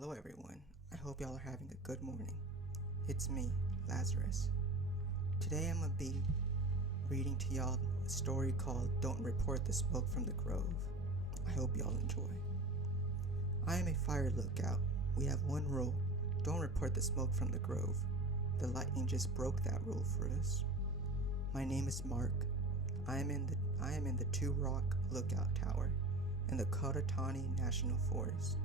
Hello everyone, I hope y'all are having a good morning. It's me, Lazarus. Today I'm gonna be reading to y'all a story called Don't Report the Smoke from the Grove. I hope y'all enjoy. I am a fire lookout. We have one rule, don't report the smoke from the grove. The lightning just broke that rule for us. My name is Mark. I am in the Two Rock Lookout Tower in the Kautani National Forest.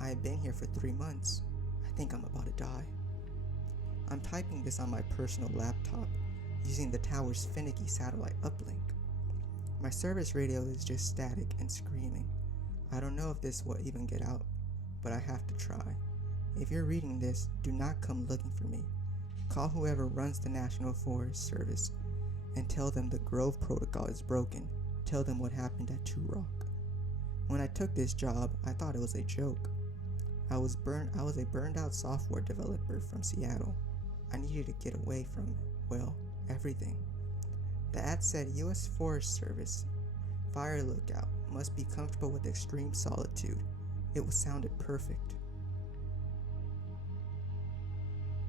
I have been here for 3 months. I think I'm about to die. I'm typing this on my personal laptop using the tower's finicky satellite uplink. My service radio is just static and screaming. I don't know if this will even get out, but I have to try. If you're reading this, do not come looking for me. Call whoever runs the National Forest Service and tell them the Grove protocol is broken. Tell them what happened at Two Rock. When I took this job, I thought it was a joke. I was a burned out software developer from Seattle. I needed to get away from, everything. The ad said U.S. Forest Service Fire Lookout must be comfortable with extreme solitude. It sounded perfect.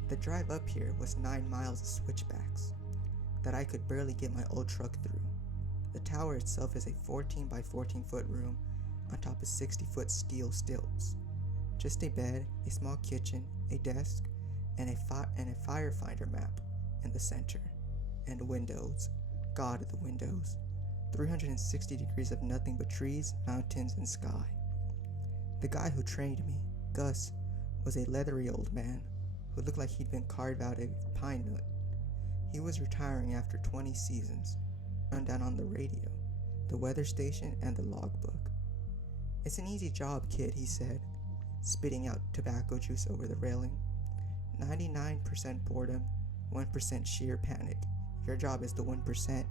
The drive up here was 9 miles of switchbacks that I could barely get my old truck through. The tower itself is a 14 by 14 foot room on top of 60-foot steel stilts. Just a bed, a small kitchen, a desk, and a firefinder map in the center. And windows. God, the windows. 360 degrees of nothing but trees, mountains, and sky. The guy who trained me, Gus, was a leathery old man who looked like he'd been carved out of a pine nut. He was retiring after 20 seasons. Rundown on the radio, the weather station, and the logbook. "It's an easy job, kid," he said, spitting out tobacco juice over the railing. 99% boredom, 1% sheer panic. Your job is the 1%.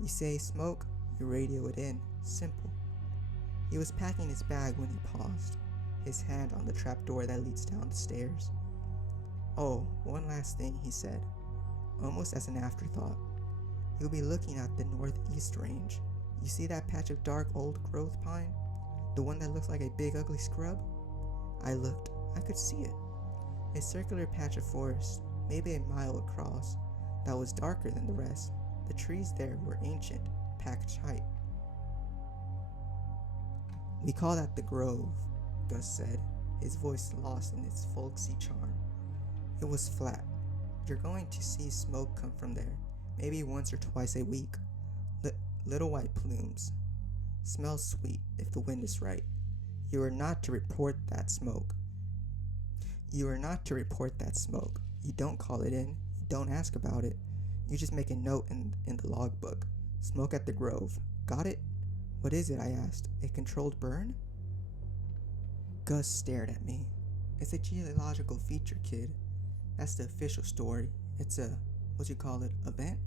You say smoke, you radio it in. Simple. He was packing his bag when he paused, his hand on the trapdoor that leads down the stairs. "Oh, one last thing," he said, almost as an afterthought. "You'll be looking at the northeast range. You see that patch of dark old growth pine? The one that looks like a big ugly scrub?" I looked. I could see it. A circular patch of forest, maybe a mile across, that was darker than the rest. The trees there were ancient, packed tight. "We call that the Grove," Gus said, his voice lost in its folksy charm. It was flat. You're going to see smoke come from there, maybe once or twice a week. Little white plumes. Smells sweet if the wind is right. You are not to report that smoke. You don't call it in. You don't ask about it. You just make a note in the logbook. Smoke at the Grove. Got it? "What is it?" I asked. "A controlled burn?" Gus stared at me. "It's a geological feature, kid. That's the official story. It's a, event?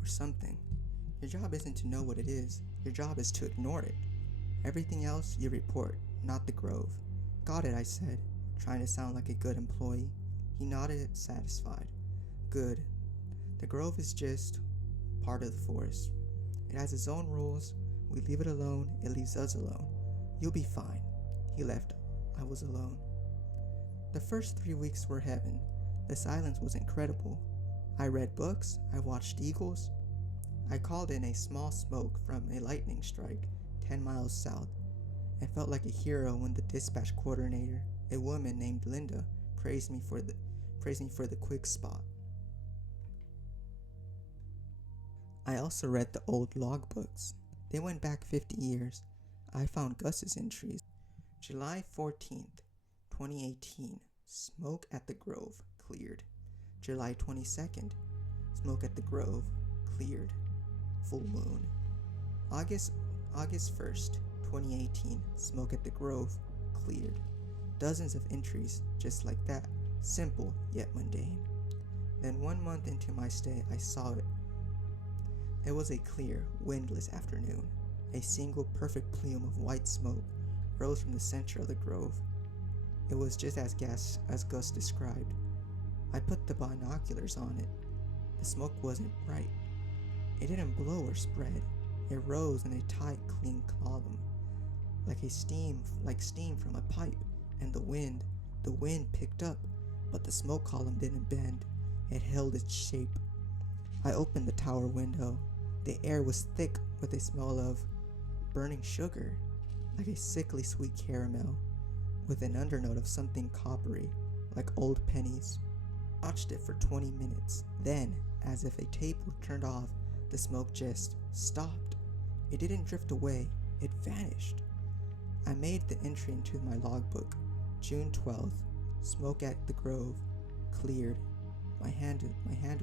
Or something. Your job isn't to know what it is. Your job is to ignore it. Everything else you report, not the Grove." "Got it," I said, trying to sound like a good employee. He nodded, satisfied. "Good. The Grove is just part of the forest. It has its own rules. We leave it alone, it leaves us alone. You'll be fine." He left. I was alone. The first 3 weeks were heaven. The silence was incredible. I read books, I watched eagles. I called in a small smoke from a lightning strike 10 miles south, and felt like a hero when the dispatch coordinator, a woman named Linda, praised me for the quick spot. I also read the old logbooks. They went back 50 years. I found Gus's entries. July 14th, 2018. Smoke at the Grove, cleared. July 22nd. Smoke at the Grove, cleared. Full moon. August 1st, 2018. Smoke at the Grove, cleared. Dozens of entries just like that, simple yet mundane. Then 1 month into my stay, I saw it. It was a clear, windless afternoon. A single perfect plume of white smoke rose from the center of the grove. It was just as Gus described. I put the binoculars on it. The smoke wasn't bright. It didn't blow or spread. It rose in a tight, clean column, like steam from a pipe. And the wind picked up, but the smoke column didn't bend. It held its shape. I opened the tower window. The air was thick with a smell of burning sugar, like a sickly sweet caramel, with an undernote of something coppery, like old pennies. I watched it for 20 minutes. Then, as if a tape were turned off, the smoke just stopped. It didn't drift away, it vanished. I made the entry into my logbook. June 12th, smoke at the Grove, cleared. My hand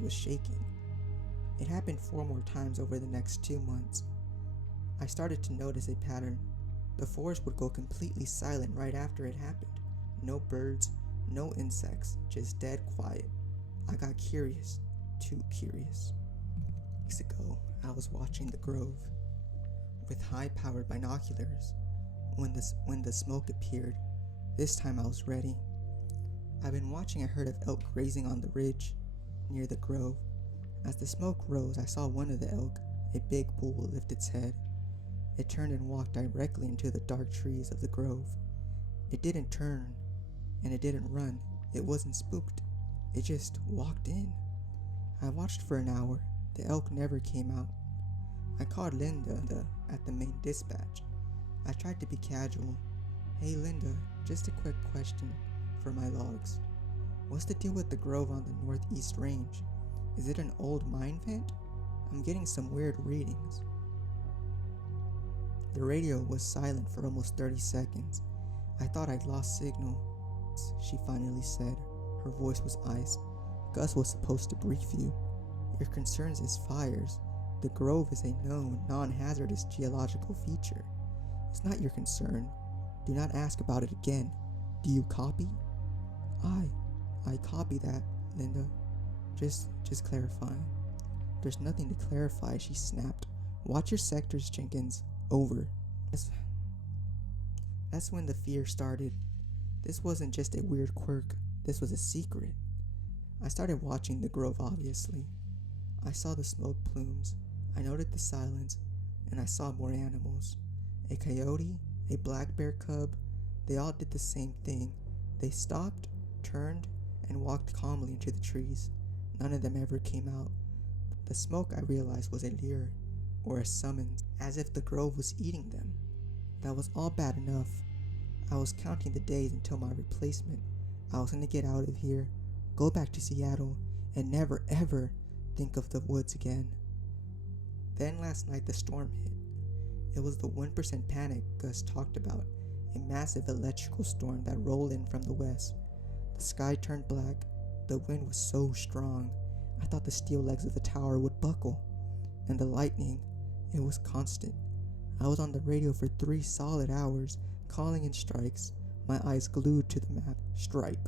was shaking. It happened 4 more times over the next 2 months. I started to notice a pattern. The forest would go completely silent right after it happened. No birds, no insects, just dead quiet. I got curious, too curious. Weeks ago, I was watching the Grove with high-powered binoculars. When the smoke appeared, this time I was ready. I've been watching a herd of elk grazing on the ridge near the Grove. As the smoke rose, I saw one of the elk, a big bull, lift its head. It turned and walked directly into the dark trees of the Grove. It didn't turn, and it didn't run. It wasn't spooked. It just walked in. I watched for an hour. The elk never came out. I called Linda at the main dispatch. I tried to be casual. Hey Linda, just a quick question for my logs. What's the deal with the Grove on the northeast range? Is it an old mine vent? I'm getting some weird readings. The radio was silent for almost 30 seconds. I thought I'd lost signal. She finally said. Her voice was ice. Gus was supposed to brief you. Your concerns is fires. The Grove is a known, non-hazardous geological feature. It's not your concern. Do not ask about it again. Do you copy? I copy that, Linda. Just clarifying. There's nothing to clarify, she snapped. Watch your sectors, Jenkins. Over. That's when the fear started. This wasn't just a weird quirk. This was a secret. I started watching the Grove, obviously. I saw the smoke plumes. I noted the silence, and I saw more animals. A coyote, a black bear cub, they all did the same thing. They stopped, turned, and walked calmly into the trees. None of them ever came out. The smoke, I realized, was a lure, or a summons, as if the Grove was eating them. That was all bad enough. I was counting the days until my replacement. I was going to get out of here, go back to Seattle, and never ever think of the woods again. Then last night the storm hit. It was the 1% panic Gus talked about, a massive electrical storm that rolled in from the west. The sky turned black. The wind was so strong, I thought the steel legs of the tower would buckle. And the lightning, it was constant. I was on the radio for 3 solid hours, calling in strikes, my eyes glued to the map. Strike.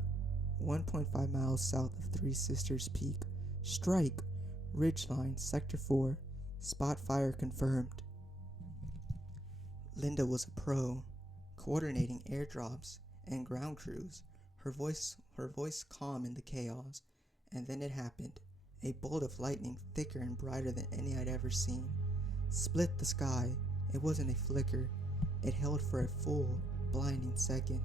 1.5 miles south of Three Sisters Peak. Strike. Ridgeline, Sector 4. Spot fire confirmed. Linda was a pro, coordinating airdrops and ground crews, her voice calm in the chaos. And then it happened. A bolt of lightning thicker and brighter than any I'd ever seen. Split the sky. It wasn't a flicker. It held for a full, blinding second,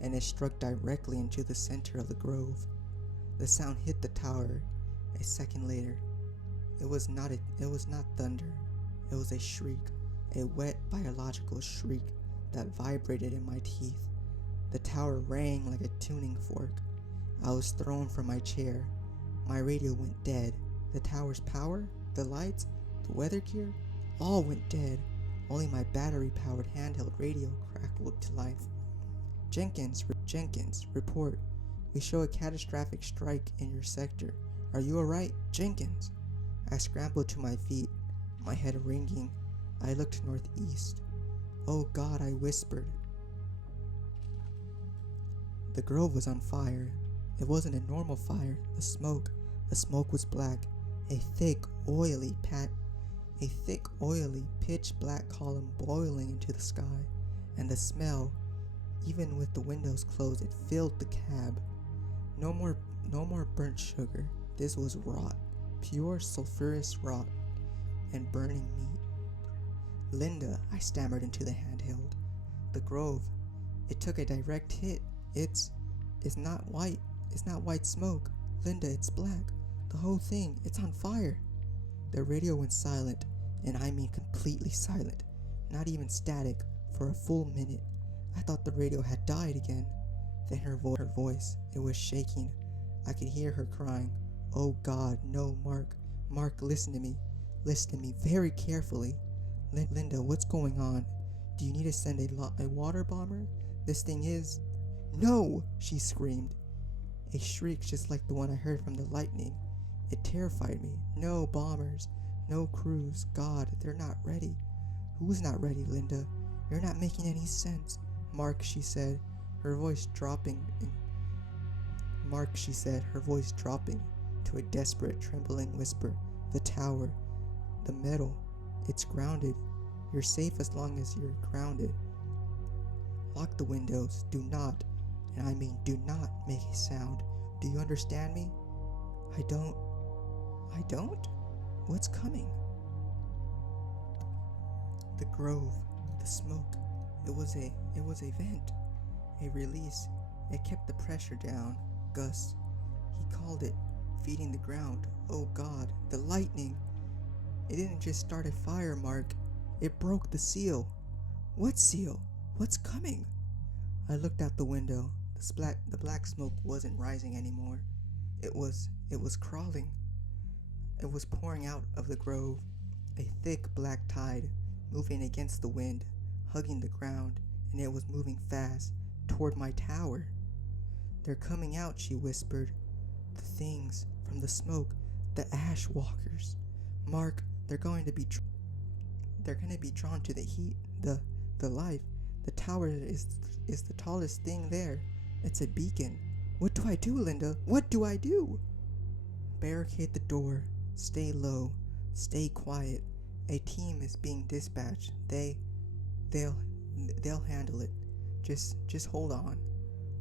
and it struck directly into the center of the Grove. The sound hit the tower. A second later, it was not thunder. It was a shriek, a wet biological shriek that vibrated in my teeth. The tower rang like a tuning fork. I was thrown from my chair. My radio went dead. The tower's power, the lights, the weather gear, all went dead. Only my battery-powered handheld radio crackled to life. Jenkins, report. We show a catastrophic strike in your sector. Are you alright, Jenkins? I scrambled to my feet, my head ringing. I looked northeast. Oh God, I whispered. The Grove was on fire. It wasn't a normal fire. The smoke was black. A thick, oily, pitch black column boiling into the sky. And the smell, even with the windows closed, it filled the cab. No more burnt sugar. This was rot. Pure sulfurous rot. And burning meat. Linda, I stammered into the handheld. The Grove, it took a direct hit. It's not white. It's not white smoke. Linda, it's black. The whole thing, it's on fire. The radio went silent, and I mean completely silent. Not even static, for a full minute. I thought the radio had died again. Then her voice, it was shaking. I could hear her crying, "Oh God, no, Mark. Mark, listen to me. Listen to me very carefully. Linda, what's going on? Do you need to send a water bomber? This thing is..." "No!" she screamed. A shriek just like the one I heard from the lightning. It terrified me. "No bombers. No crews. God, they're not ready." "Who's not ready, Linda? You're not making any sense." "Mark," she said, her voice dropping to a desperate, trembling whisper. "The tower. The metal. It's grounded. You're safe as long as you're grounded. Lock the windows. Do not, and I mean do not, make a sound. Do you understand me?" I don't? What's coming?" The grove, the smoke, it was a vent, a release. It kept the pressure down. Gus, he called it, feeding the ground. Oh God, the lightning. It didn't just start a fire, Mark. It broke the seal. What seal? What's coming? I looked out the window. The black smoke wasn't rising anymore. It was crawling. It was pouring out of the grove, a thick black tide, moving against the wind, hugging the ground, and it was moving fast toward my tower. "They're coming out," she whispered. "The things from the smoke, the ash walkers. Mark, they're going to be drawn to the heat, the life. The tower is the tallest thing there. It's a beacon. What do I do, Linda? What do I do?" "Barricade the door. Stay low. Stay quiet. A team is being dispatched. They'll handle it. Just hold on."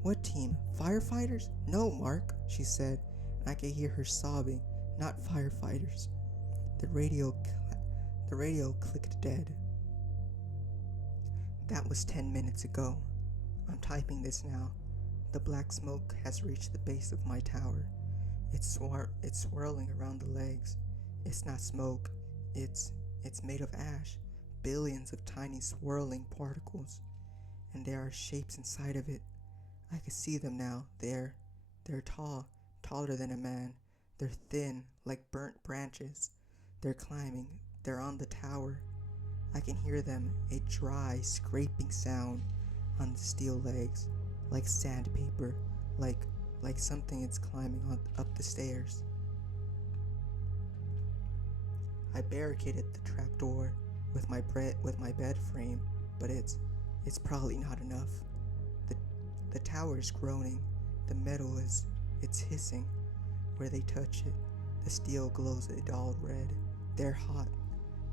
"What team? Firefighters?" "No, Mark," she said, and I could hear her sobbing. "Not firefighters." The radio clicked dead. That was 10 minutes ago. I'm typing this now. The black smoke has reached the base of my tower. It's swirling around the legs. It's not smoke. It's made of ash. Billions of tiny swirling particles. And there are shapes inside of it. I can see them now. They're taller than a man. They're thin, like burnt branches. They're climbing. They're on the tower. I can hear them, a dry, scraping sound on the steel legs, like sandpaper, like something is climbing up the stairs. I barricaded the trapdoor with my bed frame, but it's probably not enough. The tower is groaning. The metal it's hissing. Where they touch it, the steel glows a dull red. They're hot.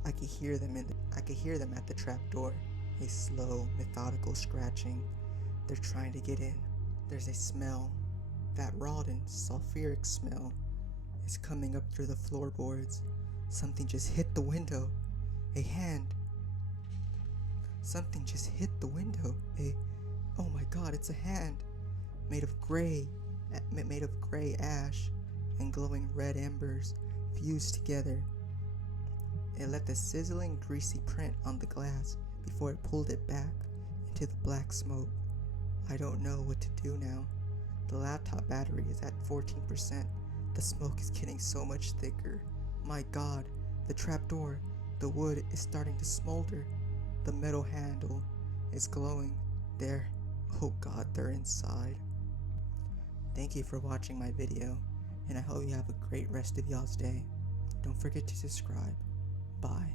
I could hear them at the trapdoor. A slow, methodical scratching. They're trying to get in. There's a smell. That rotten, sulfuric smell is coming up through the floorboards. Something just hit the window. A hand. Something just hit the window. Oh my God, it's a hand. Made of gray ash and glowing red embers fused together. It left a sizzling, greasy print on the glass before it pulled it back into the black smoke. I don't know what to do now. The laptop battery is at 14%. The smoke is getting so much thicker. My God, the trapdoor, the wood is starting to smolder. The metal handle is glowing. Oh God, they're inside. Thank you for watching my video, and I hope you have a great rest of y'all's day. Don't forget to subscribe. Bye.